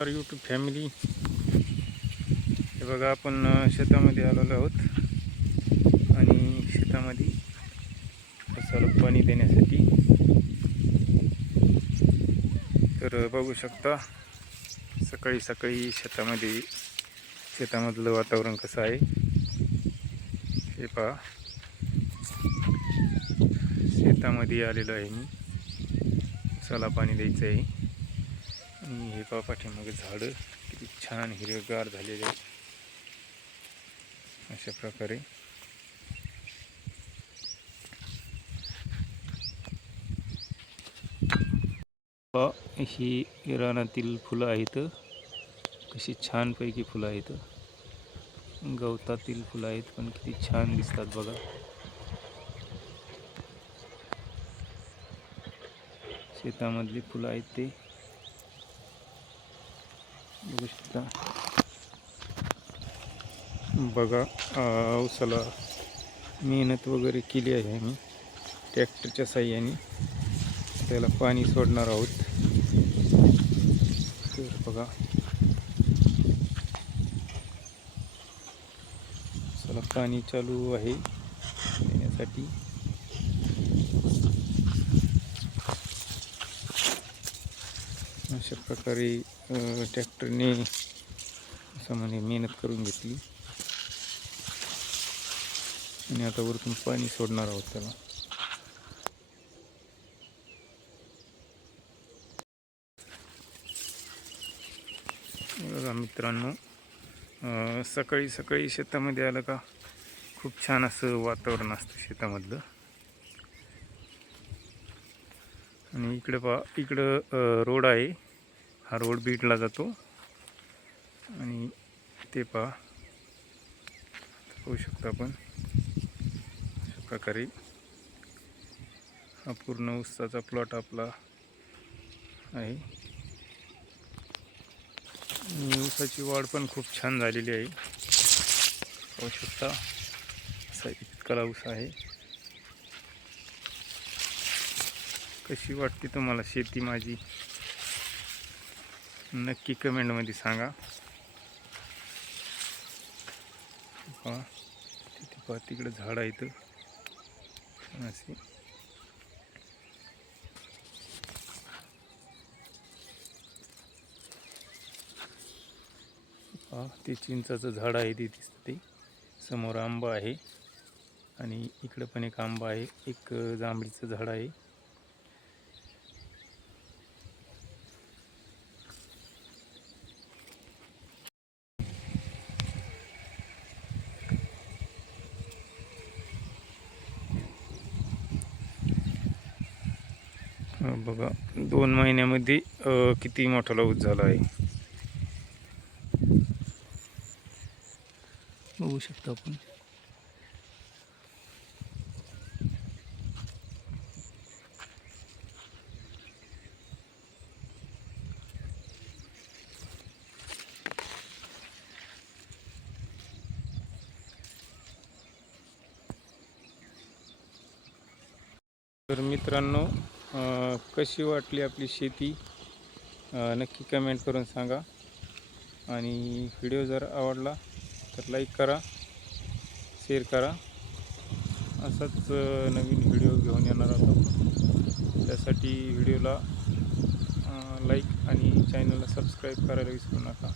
YouTube family, हे बघा आपण शेतामध्ये आलेलो आहोत आणि शेतामध्ये उसाला पाणी देण्यासाठी. तर बघू शकता सकाळी सकाळी शेतामधलं वातावरण कसं आहे हे पहा. शेतामध्ये आलेलो आहे मी, उसाला पाणी द्यायचं आहे. आणि हे पहा पाठीमागे झाडं किती छान हिरवेगार झालेले आहेत. अशा प्रकारे ही रानातील फुलं आहेत, कशी छानपैकी फुलं आहेत. गवतातील फुलं आहेत पण किती छान दिसतात बघा. शेतामधली फुलं आहेत ते बघू शकता. बघा उसाला मेहनत वगैरे केली आहे आम्ही ट्रॅक्टरच्या साहाय्याने. त्याला पाणी सोडणार आहोत. तर बघा उसाला पाणी चालू आहे देण्यासाठी. अशा प्रकारे ट्रॅक्टरने उसामध्ये मेहनत करून घेतली आणि आता वरतून पाणी सोडणार आहोत त्याला. बघा मित्रांनो, सकाळी सकाळी शेतामध्ये आलं का खूप छान असं वातावरण असतं शेतामधलं. आणि इकडे पहा, इकडं रोड आहे. हा रोड बीडला जातो आणि ते पहा पाहू शकता आपण. अशा प्रकारे हा पूर्ण ऊसाचा प्लॉट आपला आहे. आणि ऊसाची वाढ पण खूप छान झालेली आहे. पाहू शकता असा इतका ऊस आहे. कशी वाटते तुम्हाला शेती माझी, नक्की कमेंटमध्ये सांगा. पहा तिथे पहा, तिकडे झाड आहेत असे. पहा ते चिंचाचं झाड आहे ते दिसतं. ते समोर आंबा आहे आणि इकडे पण एक आंबा आहे. एक जांभळीचं झाड आहे. बघा 2 महिन्यामध्ये किती मोठा ऊस झाला आहे बघू शकता आपण. तर मित्रांनो, कशी वाटली आपली शेती नक्की कमेंट करून सांगा. आणि व्हिडिओ जर आवडला तर लाईक करा, शेअर करा. असाच नवीन व्हिडिओ घेऊन येणार आहोत. त्यासाठी व्हिडिओला लाईक आणि चॅनलला सबस्क्राईब करायला विसरू नका.